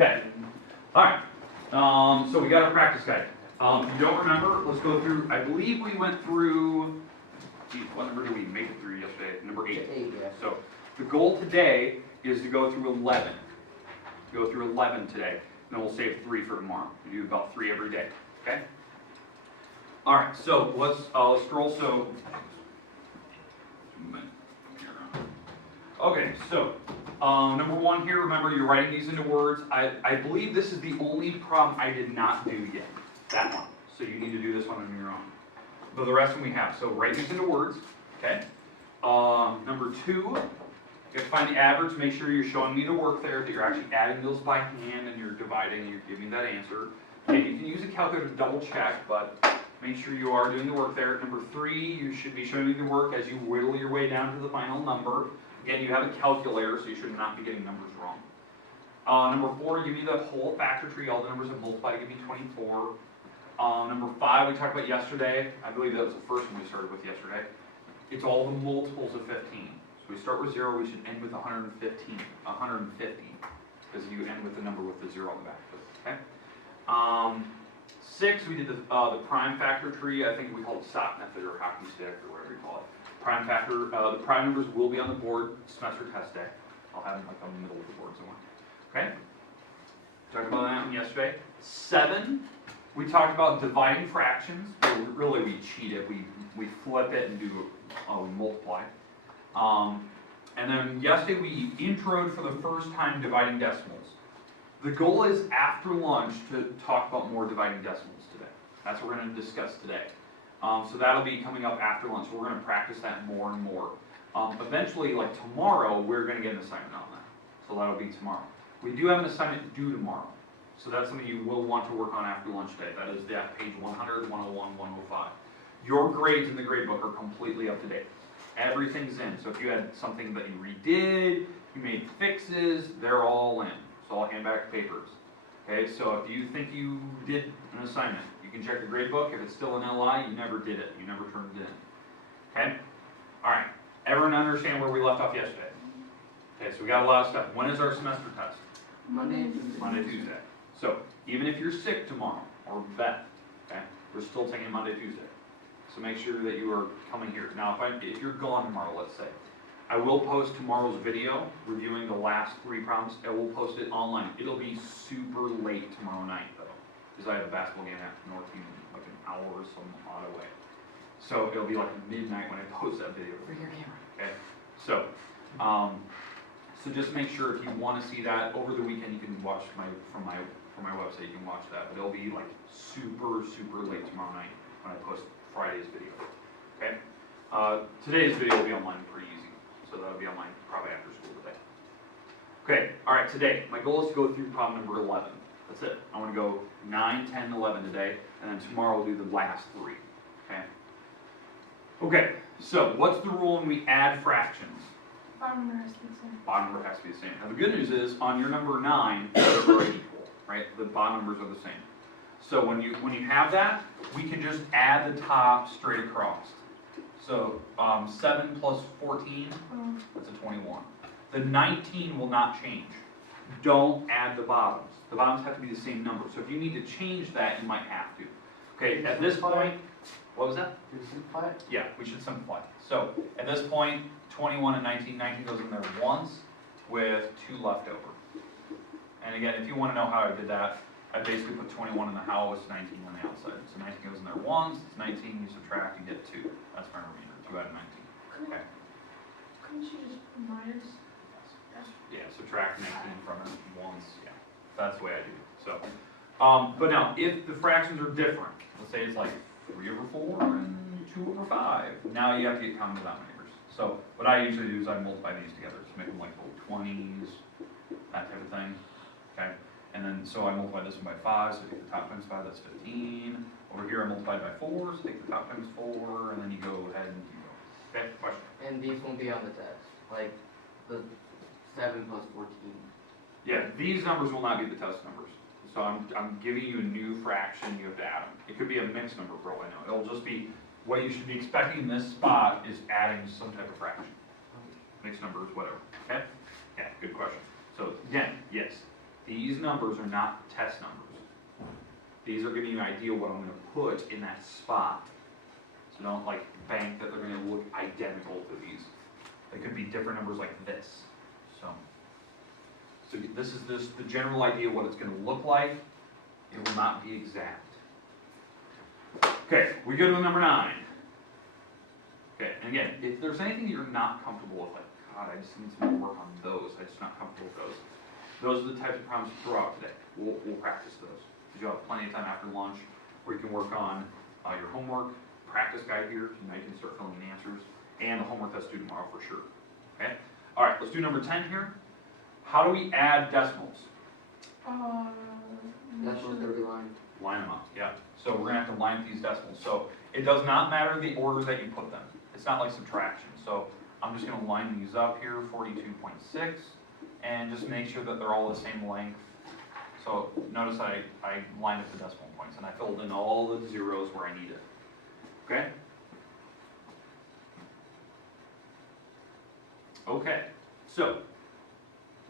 Okay. All right. So we got our practice guide. If you don't remember, let's go through. I believe we went through. Geez, what number did we make it through yesterday? Number 8. 8, yeah. So the goal today is to go through 11. Go through 11 today, and then we'll save 3 for tomorrow. We do about 3 every day. Okay. All right. So let's scroll. So. Okay. So. Number 1 here, remember you're writing these into words. I believe this is the only problem I did not do yet. That one. So you need to do this one on your own. But the rest of them we have. So write these into words. Okay. Number 2, you have to find the average. Make sure you're showing me the work there, that you're actually adding those by hand and you're dividing and you're giving that answer. Okay, you can use a calculator to double check, but make sure you are doing the work there. Number 3, you should be showing me the work as you whittle your way down to the final number. Again, you have a calculator, so you should not be getting numbers wrong. Number 4, give me the whole factor tree, all the numbers that multiply to give me 24. Number 5, we talked about yesterday. I believe that was the first one we started with yesterday. It's all the multiples of 15. So we start with 0, we should end with 150, because you end with the number with the 0 on the back of it, okay? 6, we did the prime factor tree. I think we call it sock method or hockey stick or whatever you call it. Prime factor, the prime numbers will be on the board semester test day. I'll have them like on the middle of the board somewhere. Okay? Talked about that one yesterday. 7, we talked about dividing fractions. Well, really, we cheat it. We flip it and do we multiply. And then yesterday we introed for the first time dividing decimals. The goal is after lunch to talk about more dividing decimals today. That's what we're going to discuss today. So that'll be coming up after lunch. We're going to practice that more and more. Eventually, like tomorrow, we're going to get an assignment on that. So that'll be tomorrow. We do have an assignment due tomorrow. So that's something you will want to work on after lunch today. That is page 100, 101, 105. Your grades in the gradebook are completely up to date. Everything's in. So if you had something that you redid, you made fixes, they're all in. So I'll hand back papers. Okay, so if you think you did an assignment, you can check the gradebook. If it's still an LI, you never did it. You never turned it in. Okay? All right. Everyone understand where we left off yesterday? Okay, so we got a lot of stuff. When is our semester test? Monday and Tuesday. Monday, Tuesday. So even if you're sick tomorrow or vet, okay, we're still taking Monday, Tuesday. So make sure that you are coming here. Now, if you're gone tomorrow, let's say, I will post tomorrow's video reviewing the last 3 problems. I will post it online. It'll be super late tomorrow night, though, because I have a basketball game at North Union, like an hour or some odd away. So it'll be like midnight when I post that video. Bring your camera. Okay. So, so just make sure if you want to see that over the weekend, you can watch from my website. You can watch that, but it'll be like super late tomorrow night when I post Friday's video. Okay. Today's video will be online pretty easy. So that'll be online probably after school today. Okay, all right, today, my goal is to go through problem number 11. That's it. I want to go 9, 10, 11 today, and then tomorrow we'll do the last 3, okay? Okay, so what's the rule when we add fractions? Bottom number has to be the same. Bottom number has to be the same. Now the good news is, on your number 9, they're equal, right? The bottom numbers are the same. So when you have that, we can just add the top straight across. So 7 plus 14, that's a 21. The 19 will not change. Don't add the bottoms. The bottoms have to be the same number. So if you need to change that, you might have to. Okay, at this point, what was that? Did you simplify it? Yeah, we should simplify. So at this point, 21 and 19 goes in there once with 2 left over. And again, if you want to know how I did that, I basically put 21 in the house, 19 on the outside. So 19 goes in there once, it's 19, you subtract, you get 2. That's my remainder, 2 out of 19. Okay. Couldn't you just minus? Yeah, subtract 19 from it once, yeah. That's the way I do it. So, but now, if the fractions are different, let's say it's like 3 over 4 and 2 over 5, now you have to get common denominators. So what I usually do is I multiply these together to make them like little 20s, that type of thing, okay? And then, so I multiply this one by 5, so take the top times 5, that's 15. Over here I multiplied by 4, so take the top times 4, and then you go ahead and you go. Okay, question? And these won't be on the test, like the 7 plus 14. Yeah, these numbers will not be the test numbers. So I'm giving you a new fraction, you have to add them. It could be a mixed number for all I know. It'll just be, what you should be expecting in this spot is adding some type of fraction. Mixed numbers, whatever, okay? Yeah, good question. So again, yes, These numbers are not test numbers. These are giving you an idea what I'm gonna put in that spot. So don't like bank that they're gonna look identical to these. They could be different numbers like this, so. So this is the general idea of what it's gonna look like. It will not be exact. Okay, we go to number 9. Okay, and again, if there's anything that you're not comfortable with, like, God, I just need some more work on those, I'm just not comfortable with those. Those are the types of problems to throw out today. We'll practice those. Because you'll have plenty of time after lunch where you can work on your homework, practice guide here, so now you can start filling in answers, and the homework that's due tomorrow for sure. Okay? All right, let's do number 10 here. How do we add decimals? That's what they're line. Line them up, yeah. So we're gonna have to line up these decimals. So it does not matter the order that you put them. It's not like subtraction. So I'm just gonna line these up here, 42.6, and just make sure that they're all the same length. So notice I lined up the decimal points and I filled in all the zeros where I need it. Okay? Okay, so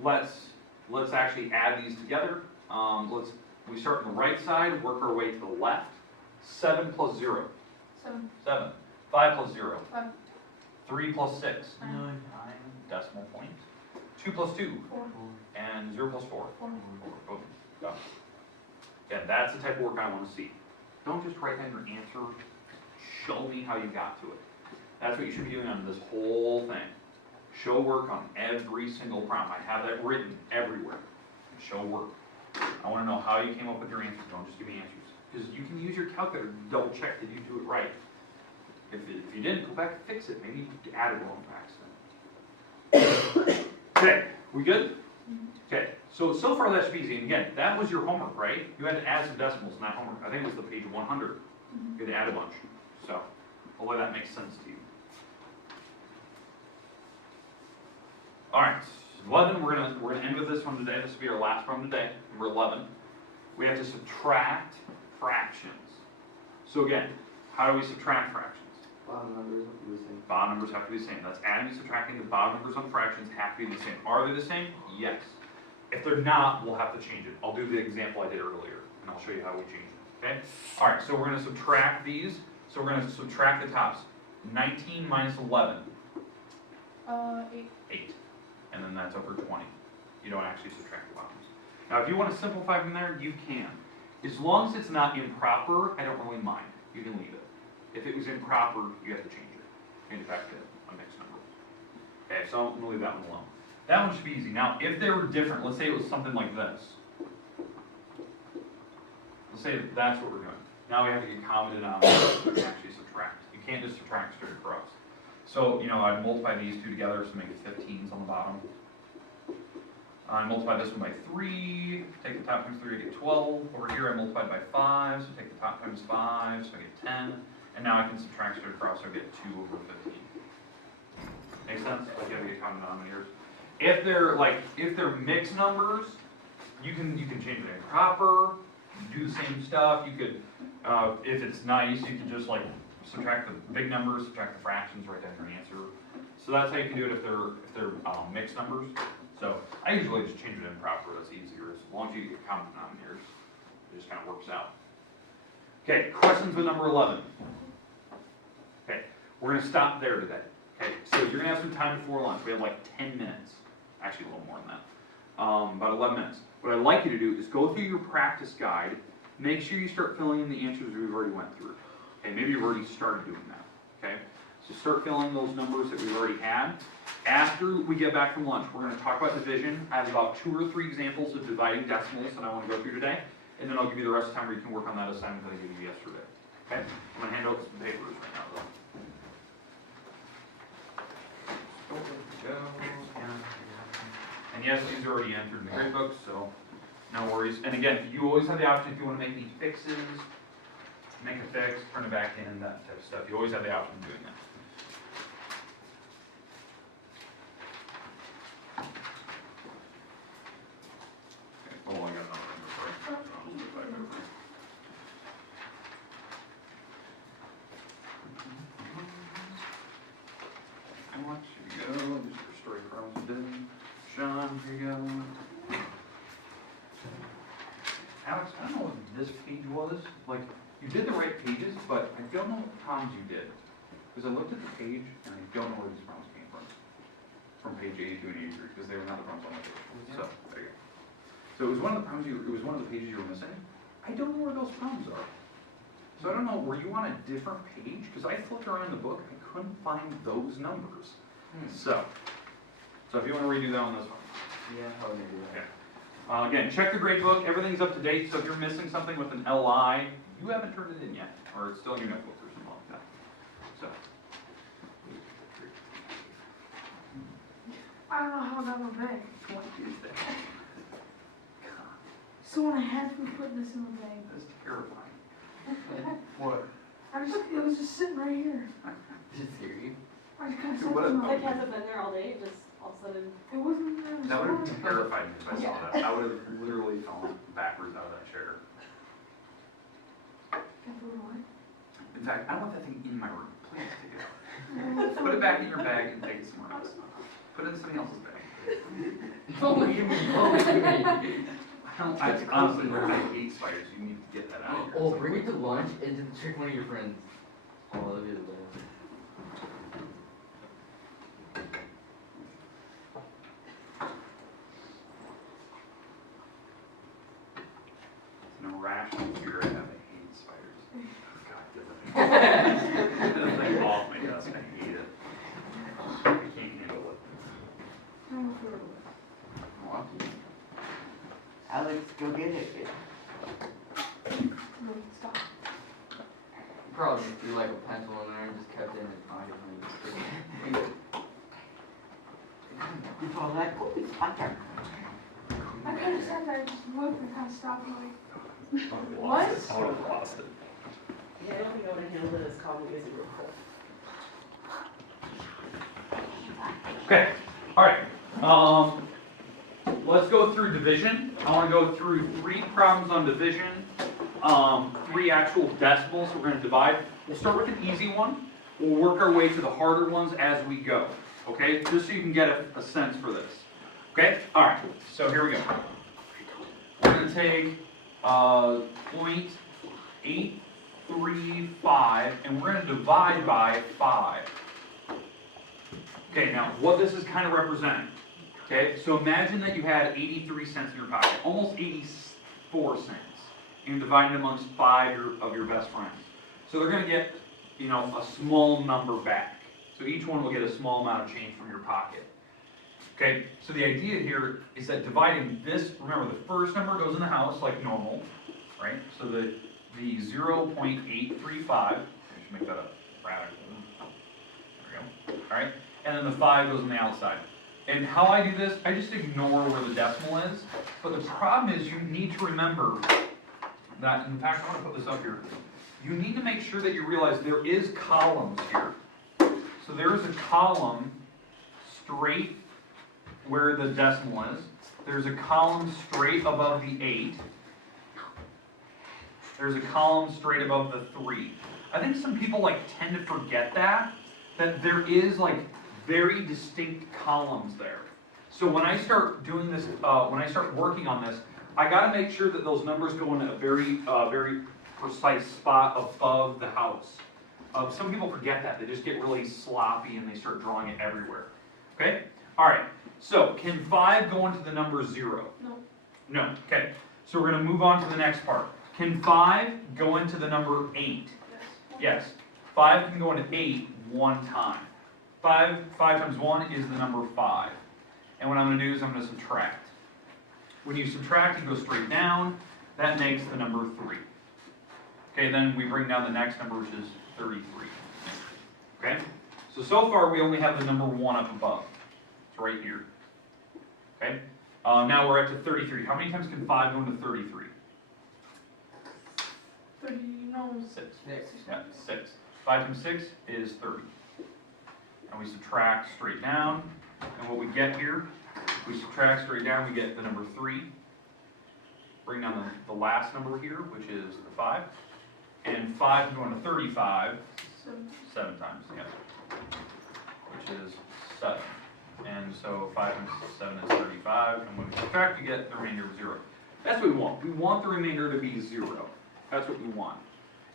let's actually add these together. We start on the right side, work our way to the left. 7 plus 0. 7. 7. 5 plus 0. 5. 3 plus 6. 9. 9 decimal points. 2 plus 2. 4. And 0 plus 4. 4. Boom. Done. Yeah, that's the type of work I want to see. Don't just write down your answer. Show me how you got to it. That's what you should be doing on this whole thing. Show work on every single problem. I have that written everywhere. Show work. I want to know how you came up with your answers. Don't just give me answers. Because you can use your calculator to double check that you do it right. If you didn't, go back and fix it. Maybe you added wrong by accident. Okay, we good? Okay, so far that should be easy. And again, that was your homework, right? You had to add some decimals in that homework. I think it was the page 100. You had to add a bunch. So, hopefully that makes sense to you. All right, 11. We're gonna end with this one today. This will be our last one today. Number 11. We have to subtract fractions. So again, how do we subtract fractions? Bottom numbers have to be the same. Bottom numbers have to be the same. That's adding and subtracting. The bottom numbers on fractions have to be the same. Are they the same? Yes. If they're not, we'll have to change it. I'll do the example I did earlier, and I'll show you how we change it. Okay? All right, so we're going to subtract these. So we're going to subtract the tops. 19 minus 11. 8. 8. And then that's over 20. You don't actually subtract the bottoms. Now, if you want to simplify from there, you can. As long as it's not improper, I don't really mind. You can leave it. If it was improper, you have to change it. Change it back to a mixed number. Okay, so I'm going to leave that one alone. That one should be easy. Now, if they were different, let's say it was something like this. Let's say that's what we're doing. Now we have to get commented on what we can actually subtract. You can't just subtract straight across. So, I'd multiply these two together, so make it 15s on the bottom. I multiply this one by 3, take the top times 3, I get 12. Over here I multiplied by 5, so take the top times 5, so I get 10. And now I can subtract straight across, so I get 2 over 15. Make sense? Like you have to get common denominators. If they're mixed numbers, you can change it improper, you do the same stuff. You could, if it's nice, you can just subtract the big numbers, subtract the fractions, write down your answer. So that's how you can do it if they're mixed numbers. So I usually just change it improper. That's easier. As long as you get common denominators, it just kind of works out. Okay, questions with number 11. Okay, we're going to stop there today. Okay, so you're going to have some time before lunch. We have 10 minutes. Actually, a little more than that. About 11 minutes. What I'd like you to do is go through your practice guide. Make sure you start filling in the answers we've already went through. Okay, maybe you've already started doing that. Okay, so start filling those numbers that we've already had. After we get back from lunch, we're going to talk about division. I have about 2 or 3 examples of dividing decimals that I want to go through today. And then I'll give you the rest of the time where you can work on that assignment that I gave you yesterday. Okay, I'm going to hand out some papers right now, though. And yes, these are already entered in the gradebook, so no worries. And again, you always have the option if you want to make any fixes, make a fix, turn it back in, that type of stuff. You always have the option of doing that. Okay, oh, I got another number for you. I'll just put that over. I want you to go. Just for story problems today. Sean, here you go. this page was. Like, you did the right pages, but I don't know what problems you did. Because I looked at the page, and I don't know where these problems came from. From page 82 and 83, because they were not the problems on the page. So, there you go. So it was one of the problems it was one of the pages you were missing. I don't know where those problems are. So I don't know, were you on a different page? Because I flipped around the book, I couldn't find those numbers. So if you want to redo that one, that's fine. Yeah, how would I do that? Again, check the gradebook, everything's up to date, so if you're missing something with an LI, you haven't turned it in yet, or it's still in your notebook or something like that. So. I don't know how I got my bag. What is that? God, Someone had to put this in the bag. that's terrifying. What? It was just sitting right here. Just hear you? I just kind of Dude, sat what there and a- like, Like, hasn't been there all day, just all of a sudden. it wasn't there. That would have terrified me if I saw Yeah. that. I would have literally fallen backwards out of that chair. In fact, I want that thing in my room. Please take it out. Put it back in your bag and take it somewhere else. Put it in somebody else's bag. Don't look at me, don't look at me. I honestly, I hate spiders. You need to get that out of here. Oh, bring it to lunch and then trick one of your friends. Oh, that'd be the best. It's an irrational fear I have. I hate spiders. God, get that thing off my desk. I hate it. I can't handle it. Alex, go get it. Stop. Probably just threw like a pencil in there and just kept it in his pocket. You saw that? I kind of sat there, just looked and kind of stopped like, I What? would have lost it. Yeah, I don't think I would have handled it as calmly as you were. Okay, all right. Let's go through division. I want to go through 3 problems on division, 3 actual decimals we're going to divide. We'll start with an easy one. We'll work our way to the harder ones as we go. Okay, just so you can get a sense for this. Okay, all right. So here we go. We're going to take 0.835, and we're going to divide by 5. Okay, now what this is kind of representing. Okay, so imagine that you had 83 cents in your pocket, almost 84 cents, and you're dividing amongst 5 of your best friends. So they're going to get, a small number back. So each one will get a small amount of change from your pocket. Okay, so the idea here is that dividing this, remember the first number goes in the house like normal, right? So the 0.835, I should make that a radical. There we go. All right, and then the 5 goes on the outside. And how I do this, I just ignore where the decimal is. But the problem is you need to remember that, in fact, I want to put this up here. You need to make sure that you realize there is columns here. So there is a column straight where the decimal is. There's a column straight above the 8. There's a column straight above the 3. I think some people tend to forget that there is very distinct columns there. So when I start doing this, when I start working on this, I got to make sure that those numbers go in a very, very precise spot above the house. Some people forget that. They just get really sloppy and they start drawing it everywhere. Okay? All right. So can 5 go into the number 0? No. No. Okay. So we're going to move on to the next part. Can 5 go into the number 8? Yes. 5 can go into 8 one time. 5 times 1 is the number 5. And what I'm going to do is I'm going to subtract. When you subtract, you go straight down. That makes the number 3. Okay, then we bring down the next number, which is 33. Okay? So far we only have the number 1 up above. It's right here. Okay? Now we're up to 33. How many times can 5 go into 33? 30, no. 6. Yeah, 6. 5 times 6 is 30. And we subtract straight down. And what we get here, if we subtract straight down, we get the number 3. Bring down the last number here, which is the 5. And 5 can go into 35 7 times, yeah. Which is 7. And so 5 times 7 is 35. And when we subtract, we get the remainder of 0. That's what we want. We want the remainder to be 0. That's what we want.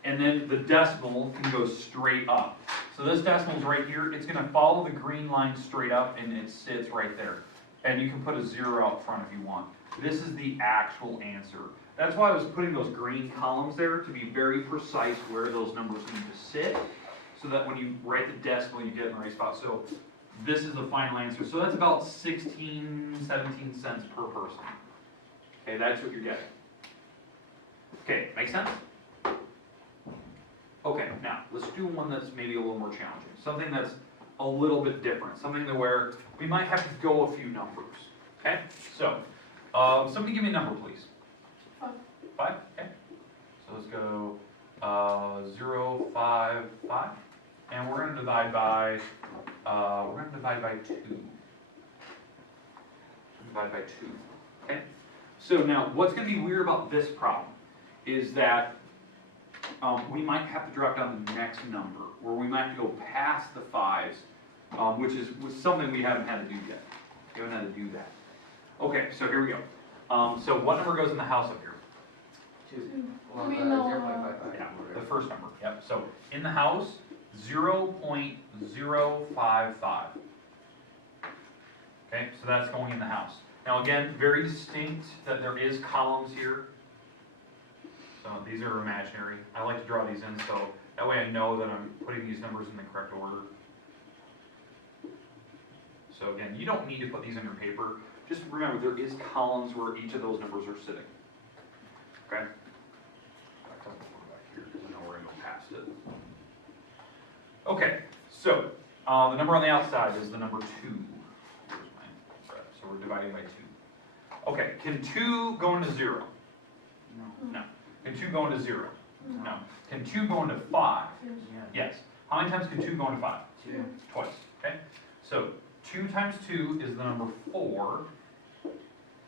And then the decimal can go straight up. So this decimal's right here. It's going to follow the green line straight up, and it sits right there. And you can put a 0 out front if you want. This is the actual answer. That's why I was putting those green columns there, to be very precise where those numbers need to sit, so that when you write the decimal, you get in the right spot. So this is the final answer. So that's about 16, 17 cents per person. Okay, that's what you're getting. Okay, make sense? Okay, now, let's do one that's maybe a little more challenging. Something that's a little bit different. Something that where we might have to go a few numbers. Okay, so, somebody give me a number, please. 5. 5, okay. So let's go 0, 5, 5. And we're gonna divide by 2. Divide by 2, okay? So now, what's gonna be weird about this problem is that we might have to drop down the next number, where we might have to go past the 5s, which was something we haven't had to do yet. We haven't had to do that. Okay, so here we go. So what number goes in the house up here? 2. Well, We the know, 0.55. Yeah, the first number, yep. So in the house, 0.055. Okay, so that's going in the house. Now again, very distinct that there is columns here. So these are imaginary. I like to draw these in so that way I know that I'm putting these numbers in the correct order. So again, you don't need to put these on your paper. Just remember there is columns where each of those numbers are sitting. Okay? Back here, because I know we're going to go past it. Okay, so the number on the outside is the number 2. Where's my thread? So we're dividing by 2. Okay, can 2 go into 0? No. No. Can 2 go into 0? No. No. Can 2 go into 5? Yes. Yeah. Yes. How many times can 2 go into 5? 2. Twice. Okay? So 2 times 2 is the number 4.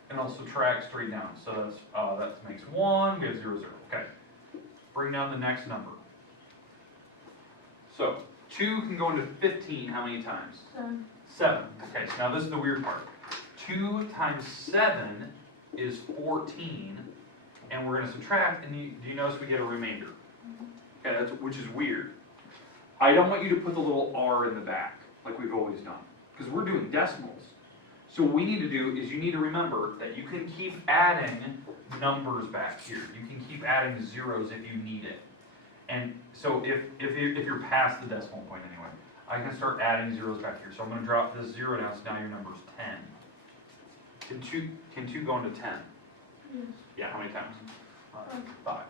And I'll subtract straight down. So that makes 1. We have 0, 0. Okay. Bring down the next number. So 2 can go into 15 how many times? 7. 7. Okay, so now this is the weird part. 2 times 7 is 14, and we're going to subtract, and do you notice we get a remainder? Okay, which is weird. I don't want you to put the little r in the back, like we've always done, because we're doing decimals. So what we need to do is you need to remember that you can keep adding numbers back here. You can keep adding zeros if you need it. And so if you're past the decimal point anyway, I can start adding zeros back here. So I'm going to drop this 0 down, so now your number's 10. Can 2 go into 10? Yes. Yeah, how many times? 5. 5.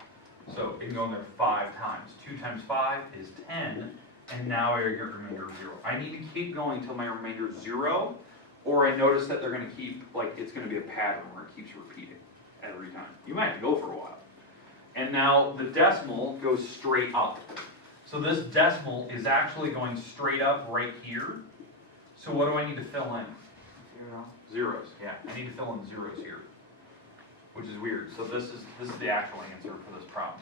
So it can go in there 5 times. 2 times 5 is 10, and now I get a remainder of 0. I need to keep going until my remainder is 0, or I notice that they're going to keep, like, it's going to be a pattern where it keeps repeating every time. You might have to go for a while. And now the decimal goes straight up. So this decimal is actually going straight up right here. So what do I need to fill in? 0. Zeros, yeah. I need to fill in zeros here, which is weird. So this is the actual answer for this problem.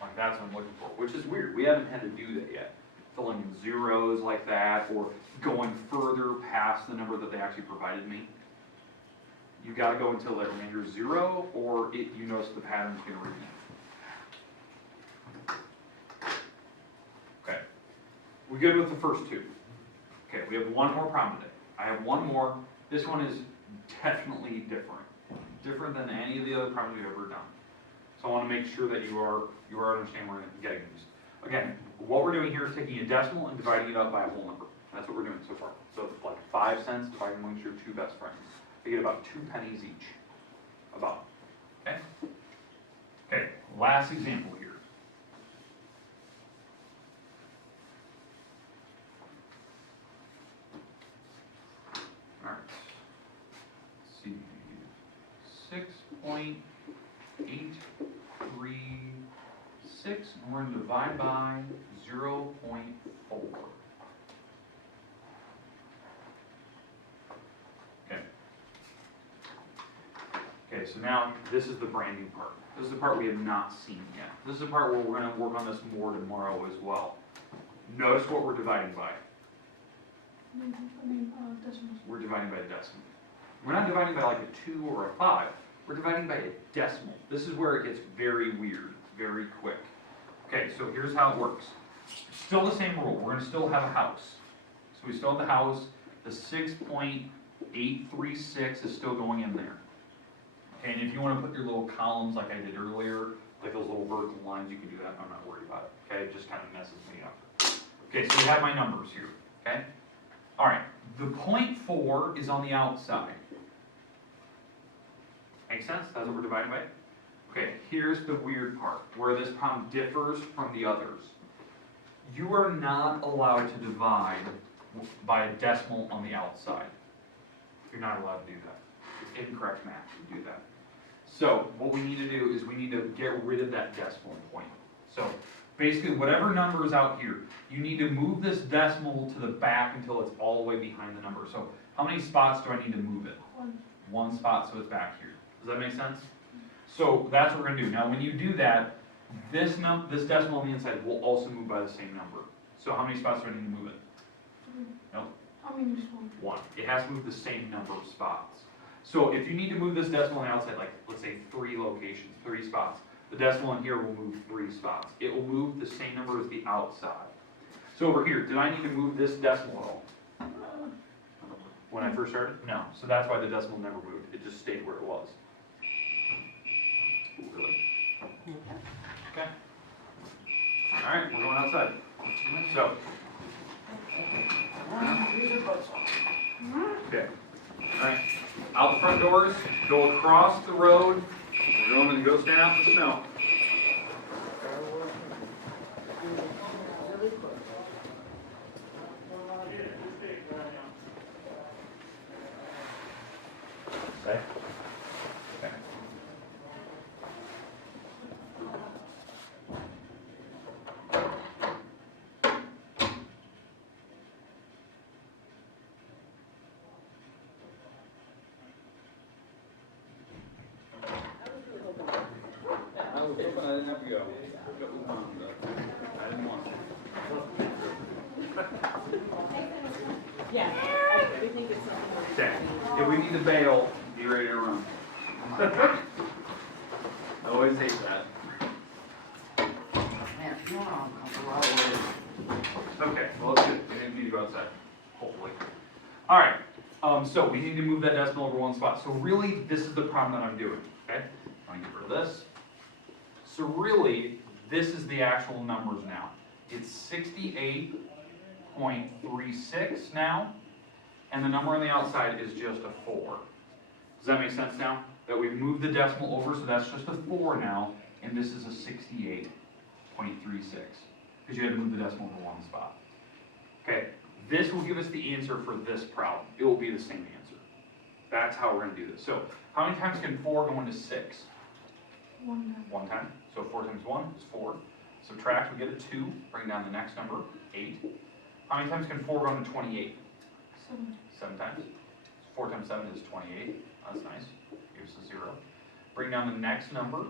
Like that's what I'm looking for, which is weird. We haven't had to do that yet. Filling in zeros like that, or going further past the number that they actually provided me. You got to go until the remainder is 0, or you notice the pattern's going to repeat. Okay, we're good with the first 2. Okay, we have one more problem today. I have one more. This one is definitely different. Different than any of the other problems we've ever done. So I want to make sure that you are understanding where we're getting these. Again, what we're doing here is taking a decimal and dividing it up by a whole number. That's what we're doing so far. So it's like 5 cents dividing amongst your 2 best friends. They get about 2 pennies each. About. Okay? Okay, last example here. Alright. Let's see. 6.836, and we're going to divide by 0.4. Okay, so now this is the brand new part. This is the part we have not seen yet. This is the part where we're going to work on this more tomorrow as well. Notice what we're dividing by. Decimals. We're dividing by a decimal. We're not dividing by like a 2 or a 5. We're dividing by a decimal. This is where it gets very weird, very quick. Okay, so here's how it works. Still the same rule. We're going to still have a house. So we still have the house. The 6.836 is still going in there. Okay, and if you want to put your little columns like I did earlier, like those little vertical lines, you can do that. I'm not worried about it. Okay, it just kind of messes me up. Okay, so we have my numbers here. Okay? All right, the 0.4 is on the outside. Make sense? That's what we're dividing by? Okay, here's the weird part, where this problem differs from the others. You are not allowed to divide by a decimal on the outside. You're not allowed to do that. It's incorrect math to do that. So what we need to do is we need to get rid of that decimal point. So basically whatever number is out here, you need to move this decimal to the back until it's all the way behind the number. So how many spots do I need to move it? 1. 1 spot, so it's back here. Does that make sense? So that's what we're going to do. Now when you do that, this decimal on the inside will also move by the same number. So how many spots do I need to move it? 3. Nope. How many just 1? 1. It has to move the same number of spots. So if you need to move this decimal on the outside, like let's say 3 locations, 3 spots, the decimal in here will move 3 spots. It will move the same number as the outside. So over here, did I need to move this decimal at all? When I first started? No. So that's why the decimal never moved. It just stayed where it was. Ooh, really? Okay. All right, we're going outside. So. Okay. All right. Out the front doors, go across the road. We're going to go stand out in the snow. Okay. Okay. I was hoping I didn't have to go. But we wanted to. I didn't want to. Yeah, we think it's something. Okay. If we need to bail, be ready to run. I always hate that. Man, if you want to uncomfortable, Okay, well, that's good. We didn't need to go outside, hopefully. All right, so we need to move that decimal over 1 spot. So really, this is the problem that I'm doing, okay? I'm gonna get rid of this. So really, this is the actual numbers now. It's 68.36 now, and the number on the outside is just a 4. Does that make sense now? That we've moved the decimal over, so that's just a 4 now, and this is a 68.36. Because you had to move the decimal over 1 spot. Okay, this will give us the answer for this problem. It will be the same answer. That's how we're going to do this. So, how many times can 4 go into 6? 1 time. 1 time. So 4 times 1 is 4. Subtract, we get a 2. Bring down the next number, 8. How many times can 4 go into 28? 7. 7 times. 4 times 7 is 28. That's nice. Gives us a 0. Bring down the next number.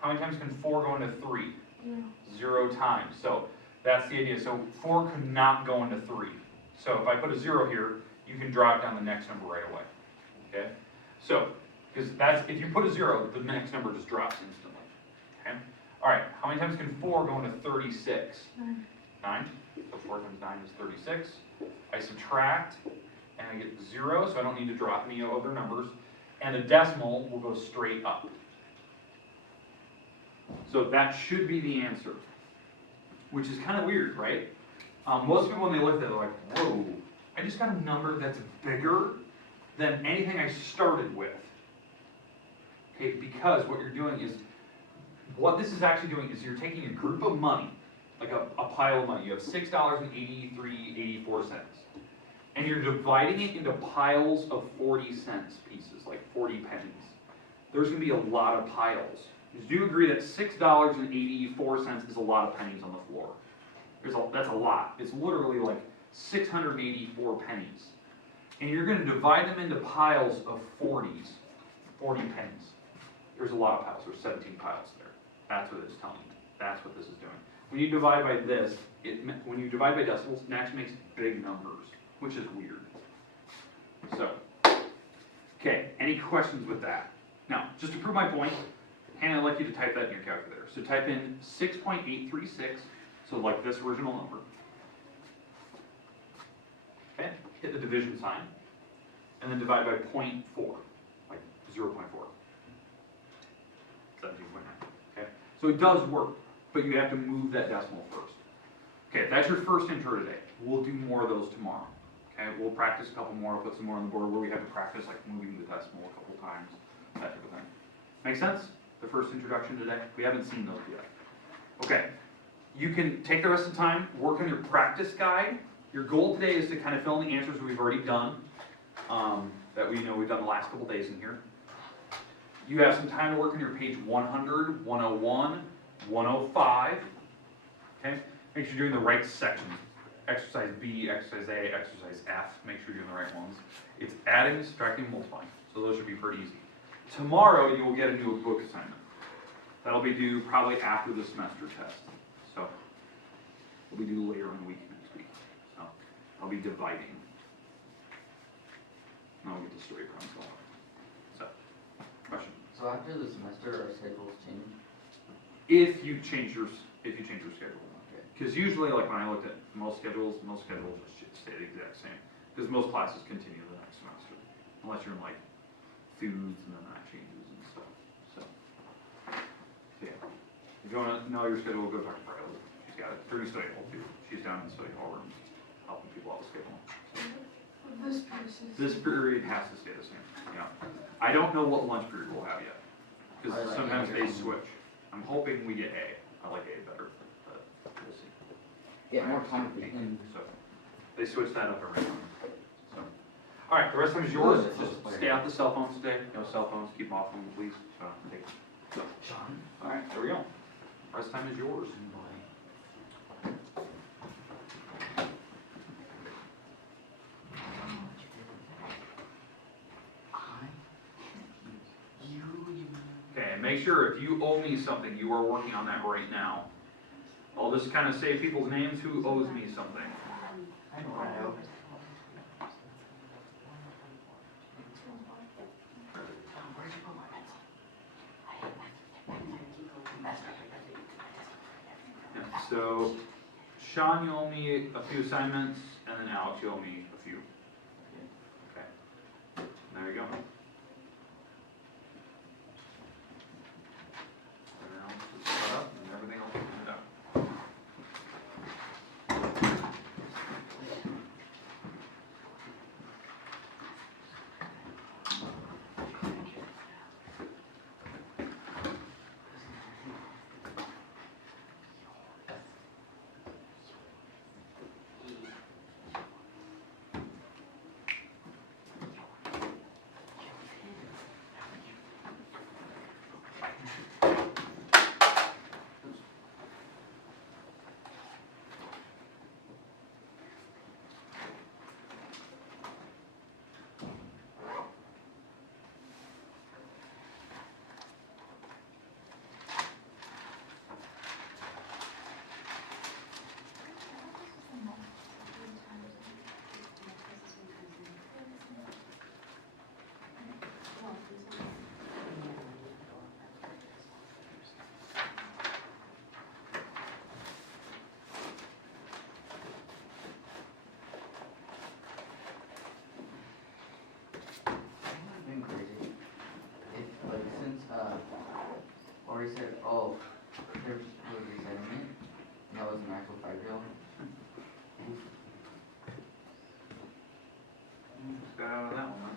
How many times can 4 go into 3? 0. 0 times. So that's the idea. So 4 could not go into 3. So if I put a 0 here, you can drop down the next number right away. Okay? So, because that's, if you put a 0, the next number just drops instantly. Okay? Alright, how many times can 4 go into 36? 9. 9. So 4 times 9 is 36. I subtract, and I get 0, so I don't need to drop any other numbers. And the decimal will go straight up. So that should be the answer. Which is kind of weird, right? Most people, when they look at it, they're like, whoa, I just got a number that's bigger than anything I started with. Okay, because what you're doing is, what this is actually doing is you're taking a group of money, like a pile of money. You have $6.8384. And you're dividing it into piles of 40 cents pieces, like 40 pennies. There's going to be a lot of piles. Do you agree that $6.84 is a lot of pennies on the floor? That's a lot. It's literally like 684 pennies. And you're going to divide them into piles of 40s, 40 pennies. There's a lot of piles. There's 17 piles there. That's what it's telling you. That's what this is doing. When you divide by this, when you divide by decimals, it actually makes big numbers, which is weird. So, Okay, any questions with that? Now, just to prove my point, Hannah, I'd like you to type that in your calculator. So type in 6.836, so like this original number. Okay, hit the division sign, and then divide by 0.4, like 0.4. 17.9. Okay, so it does work, but you have to move that decimal first. Okay, that's your first intro today. We'll do more of those tomorrow. Okay, we'll practice a couple more, put some more on the board where we have to practice like moving the decimal a couple times, that type of thing. Make sense? The first introduction today? We haven't seen those yet. Okay, you can take the rest of the time, work on your practice guide. Your goal today is to kind of fill in the answers we've already done, that we've done the last couple days in here. You have some time to work on your page 100, 101, 105. Okay, make sure you're doing the right sections. Exercise B, exercise A, exercise F, make sure you're doing the right ones. It's adding, subtracting, multiplying, so those should be pretty easy. Tomorrow you will get a new book assignment. That'll be due probably after the semester test. So, it'll be due later in the week next week. So, I'll be dividing. And I'll get the story problems going. So, question? So after the semester, our schedules change? If you change your schedule. Okay. Because usually, like when I looked at most schedules just stay the exact same. Because most classes continue the next semester. Unless you're in like foods and then that changes and stuff. So yeah. If you want to know your schedule, go talk to Riley. She's got it. Through study hall too. She's down in the study hall room helping people out with schedule. This piece is. This period has to stay the same. Yeah. I don't know what lunch period we'll have yet. Because I like sometimes A. they switch. I'm hoping we get A. I like A better, but we'll see. Get more comfy. So they switch that up every time. So, all right, the rest of them is yours. Good. Just stay off the cell phones today. No cell phones. Keep them off them, please. So, Sean? all right, there we go. Rest time is yours. Okay, and make sure if you owe me something, you are working on that right now. I'll just kind of say people's names who owes me something. I know. Yeah, so, Sean, you owe me a few assignments, and then Alex, you owe me a few. Okay. There you go. Everything else is set up, and everything else is set up. Been crazy. If, like, since, Ori said, oh, there was resentment, and that was an actual 5-year-old. Just got out of that one, huh?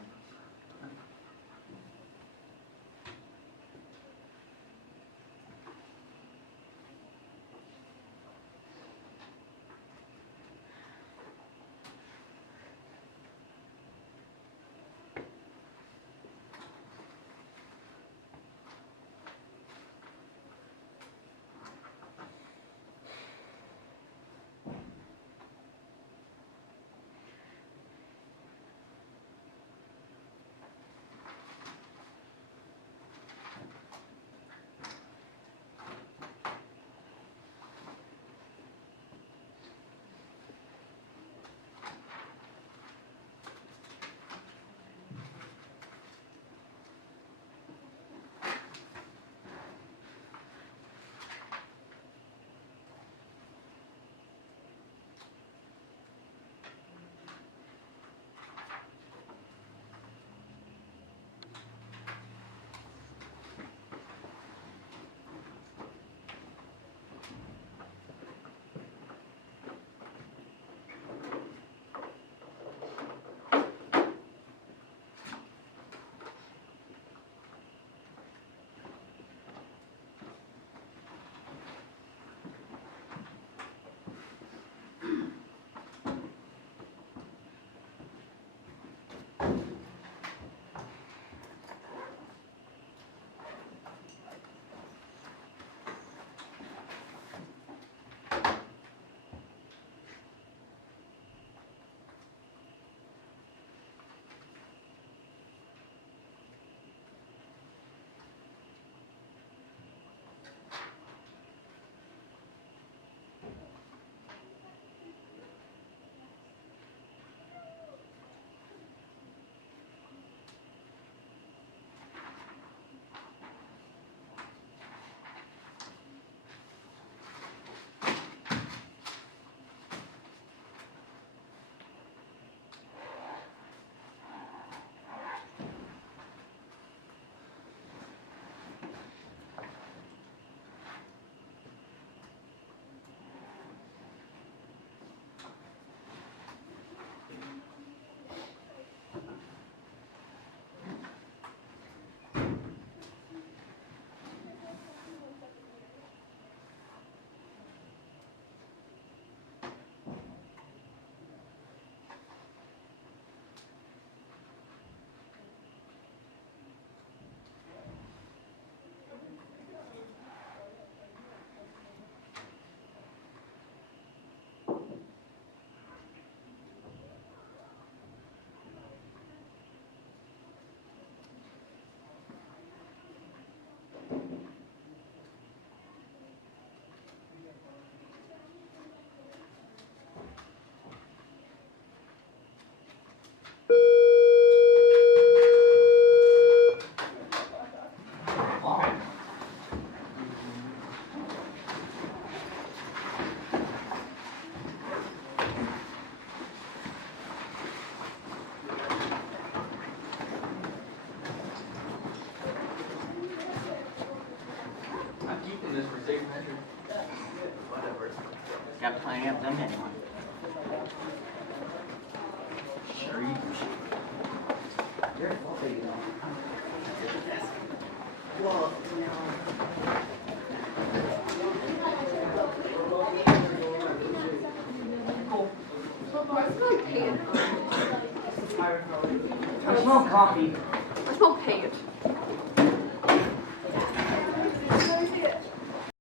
just for safe measure. Whatever. Got plenty of them anyway. Sure you do. You're a fault, you know. Well, no. I smell paint. I smell coffee. I smell paint.